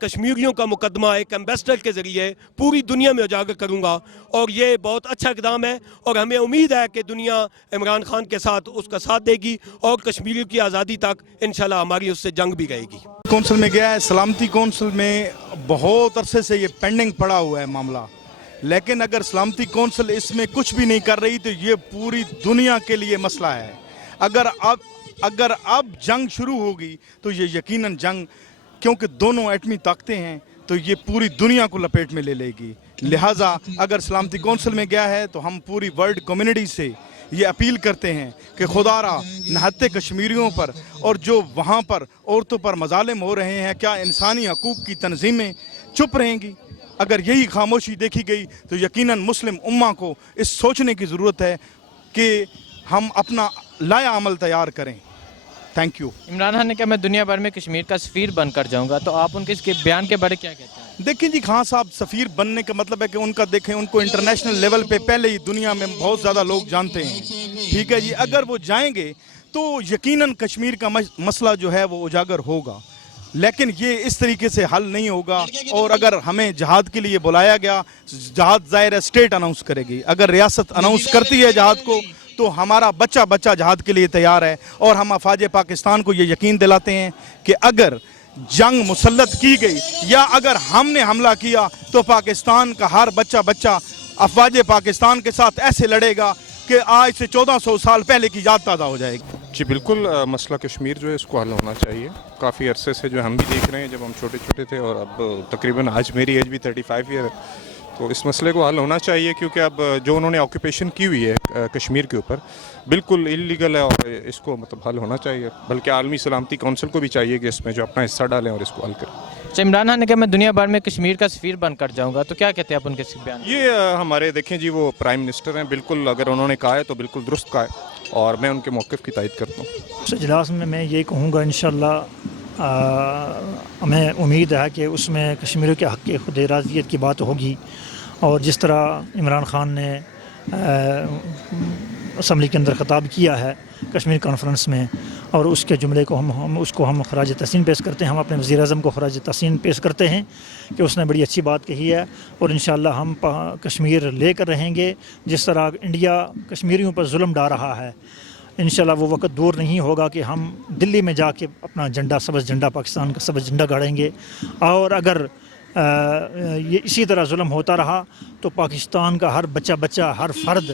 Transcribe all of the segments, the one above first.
کشمیریوں کا مقدمہ ایک ایمبیسڈر کے ذریعے پوری دنیا میں اجاگر کروں گا، اور یہ بہت اچھا اقدام ہے، اور ہمیں امید ہے کہ دنیا عمران خان کے ساتھ اس کا ساتھ دے گی، اور کشمیریوں کی آزادی تک انشاءاللہ ہماری اس سے جنگ بھی رہے گی۔ کونسل میں گیا ہے، سلامتی کونسل میں بہت عرصے سے یہ پینڈنگ پڑا ہوا ہے معاملہ، لیکن اگر سلامتی کونسل اس میں کچھ بھی نہیں کر رہی تو یہ پوری دنیا کے لیے مسئلہ ہے۔ اگر اب جنگ شروع ہوگی تو یہ یقیناً جنگ، کیونکہ دونوں ایٹمی طاقتیں ہیں، تو یہ پوری دنیا کو لپیٹ میں لے لے گی۔ لہٰذا اگر سلامتی کونسل میں گیا ہے تو ہم پوری ورلڈ کمیونٹی سے یہ اپیل کرتے ہیں کہ خدا را نہتے کشمیریوں پر اور جو وہاں پر عورتوں پر مظالم ہو رہے ہیں، کیا انسانی حقوق کی تنظیمیں چپ رہیں گی؟ اگر یہی خاموشی دیکھی گئی تو یقیناً مسلم امہ کو اس سوچنے کی ضرورت ہے کہ ہم اپنا لایا عمل تیار کریں۔ Thank you. عمران خان نے کہا میں دنیا بھر میں کشمیر کا سفیر بن کر جاؤں گا، تو آپ ان کے اس کے بیان کے بارے کیا کہتے ہیں؟ دیکھیں جی، خان صاحب سفیر بننے کا مطلب ہے کہ ان کا دیکھیں، ان کو انٹرنیشنل لیول پہ پہلے ہی دنیا میں بہت زیادہ لوگ جانتے ہیں، ٹھیک ہے جی۔ اگر وہ جائیں گے تو یقیناً کشمیر کا مسئلہ جو ہے وہ اجاگر ہوگا، لیکن یہ اس طریقے سے حل نہیں ہوگا۔ اور اگر ہمیں جہاد کے لیے بلایا گیا، جہاد ظاہر ہے اسٹیٹ اناؤنس کرے گی، اگر ریاست اناؤنس کرتی ہے جہاد کو تو ہمارا بچہ جہاد کے لیے تیار ہے، اور ہم افواج پاکستان کو یہ یقین دلاتے ہیں کہ اگر جنگ مسلط کی گئی یا اگر ہم نے حملہ کیا تو پاکستان کا ہر بچہ افواج پاکستان کے ساتھ ایسے لڑے گا کہ آج سے 1400 سال پہلے کی یاد تازہ ہو جائے گی۔ جی بالکل، مسئلہ کشمیر جو ہے اس کو حل ہونا چاہیے۔ کافی عرصے سے جو ہم بھی دیکھ رہے ہیں، جب ہم چھوٹے تھے اور اب تقریباً آج میری ایج بھی 35 ایئر ہے، تو اس مسئلے کو حل ہونا چاہیے، کیونکہ اب جو انہوں نے آکوپیشن کی ہوئی ہے کشمیر کے اوپر بالکل انلیگل ہے، اور اس کو مطلب حل ہونا چاہیے۔ بلکہ عالمی سلامتی کونسل کو بھی چاہیے کہ اس میں جو اپنا حصہ ڈالیں اور اس کو حل کریں۔ اچھا، عمران خان نے کہا میں دنیا بھر میں کشمیر کا سفیر بن کر جاؤں گا، تو کیا کہتے ہیں آپ ان کے اس بیان؟ یہ ہمارے دیکھیں جی، وہ پرائم منسٹر ہیں، بالکل اگر انہوں نے کہا ہے تو بالکل درست کہا ہے، اور میں ان کے موقف کی تائید کرتا ہوں۔ اس اجلاس میں یہ کہوں گا انشاءاللہ ہمیں امید ہے کہ اس میں کشمیریوں کے حق خود ارادیت کی بات ہوگی، اور جس طرح عمران خان نے اسمبلی کے اندر خطاب کیا ہے کشمیر کانفرنس میں، اور اس کے جملے کو ہم خراج تحسین پیش کرتے ہیں، ہم اپنے وزیر اعظم کو خراج تحسین پیش کرتے ہیں کہ اس نے بڑی اچھی بات کہی ہے، اور انشاءاللہ ہم کشمیر لے کر رہیں گے۔ جس طرح انڈیا کشمیریوں پر ظلم ڈال رہا ہے، انشاءاللہ وہ وقت دور نہیں ہوگا کہ ہم دلی میں جا کے اپنا جھنڈا، سبز جھنڈا، پاکستان کا سبز جھنڈا گاڑیں گے، اور اگر یہ اسی طرح ظلم ہوتا رہا تو پاکستان کا ہر بچہ، ہر فرد،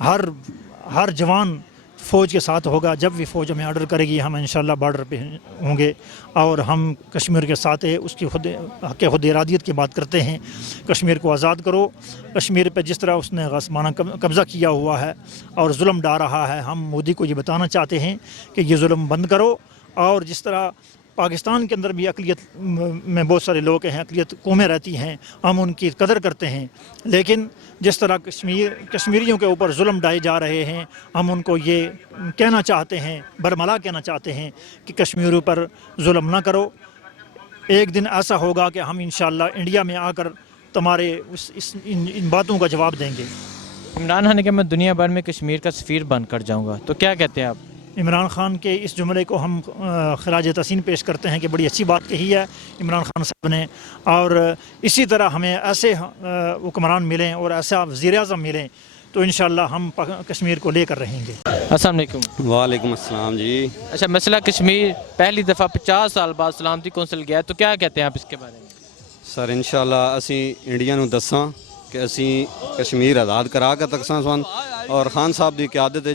ہر جوان فوج کے ساتھ ہوگا۔ جب بھی فوج ہمیں آرڈر کرے گی، ہم انشاءاللہ بارڈر پہ ہوں گے، اور ہم کشمیر کے ساتھ اس کی حق خود ارادیت کی بات کرتے ہیں۔ کشمیر کو آزاد کرو۔ کشمیر پہ جس طرح اس نے غصبانہ قبضہ کیا ہوا ہے اور ظلم ڈال رہا ہے، ہم مودی کو یہ بتانا چاہتے ہیں کہ یہ ظلم بند کرو، اور جس طرح پاکستان کے اندر بھی اقلیت میں بہت سارے لوگ ہیں، اقلیت قومیں رہتی ہیں، ہم ان کی قدر کرتے ہیں، لیکن جس طرح کشمیریوں کے اوپر ظلم ڈائے جا رہے ہیں، ہم ان کو یہ کہنا چاہتے ہیں، برملا کہنا چاہتے ہیں کہ کشمیریوں پر ظلم نہ کرو۔ ایک دن ایسا ہوگا کہ ہم انشاءاللہ انڈیا میں آ کر تمہارے ان باتوں کا جواب دیں گے۔ عمران خان نے کہا میں دنیا بھر میں کشمیر کا سفیر بن کر جاؤں گا، تو کیا کہتے ہیں آپ؟ عمران خان کے اس جملے کو ہم خراج تحسین پیش کرتے ہیں کہ بڑی اچھی بات کہی ہے عمران خان صاحب نے، اور اسی طرح ہمیں ایسے حکمران ملیں اور ایسا وزیر اعظم ملیں تو انشاءاللہ ہم کشمیر کو لے کر رہیں گے۔ السلام علیکم۔ وعلیکم السلام جی۔ اچھا، مسئلہ کشمیر پہلی دفعہ 50 سال بعد سلامتی کونسل گیا ہے، تو کیا کہتے ہیں آپ اس کے بارے میں؟ سر انشاءاللہ اسی انڈیا نو دساں کہ اسی کشمیر آزاد کرا کے تکساں سن، اور خان صاحب دی قیادت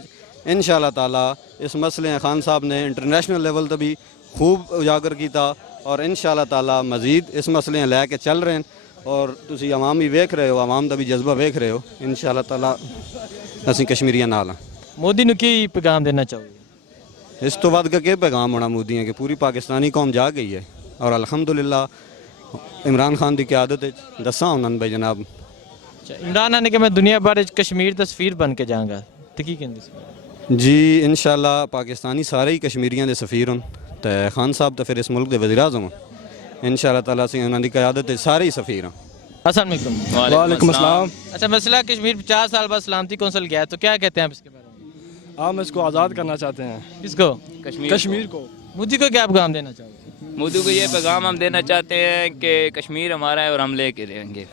انشاءاللہ تعالی اس مسئلے خان صاحب نے انٹرنیشنل لیول تے بھی خوب اجاگر کیتا، اور انشاءاللہ تعالی مزید اس مسئلے لے کے چل رہے ہیں، اور تسی عوام بھی ویکھ رہے ہو، عوام دا بھی جذبہ ویکھ رہے ہو، انشاءاللہ تعالی اسی کشمیریاں نال ہاں۔ مودی نو کی پیغام دینا چاہو گے؟ اس تو ود کے پیغام ہونا مودی ہے کہ پوری پاکستانی قوم جا گئی ہے، اور الحمدللہ عمران خان دی قیادت دساں انہوں بھائی جناب۔ عمران خان نے کہ میں دنیا بھر کشمیر دا سفیر بن کے جاؤں گا، تو کی کہندے اس بارے؟ جی انشاءاللہ پاکستانی سارے ہی کشمیریاں دے سفیر ہوں، تے خان صاحب تو پھر اس ملک دے وزیر اعظم ہوں، انشاءاللہ تعالیٰ سے انہوں دی قیادت سارے ہی سفیر ہوں۔ السلام علیکم۔ وعلیکم السلام۔ اچھا، مسئلہ کشمیر 50 سال بعد سلامتی کونسل گیا ہے، تو کیا کہتے ہیں آپ اس کے بارے میں؟ ہم اس کو آزاد کرنا چاہتے ہیں۔ کس کو؟ کشمیر کو۔ مودی کو کیا پیغام دینا چاہو گے؟ مودی کو یہ پیغام ہم دینا چاہتے ہیں کہ کشمیر ہمارا ہے اور ہم لے کے رہیں گے.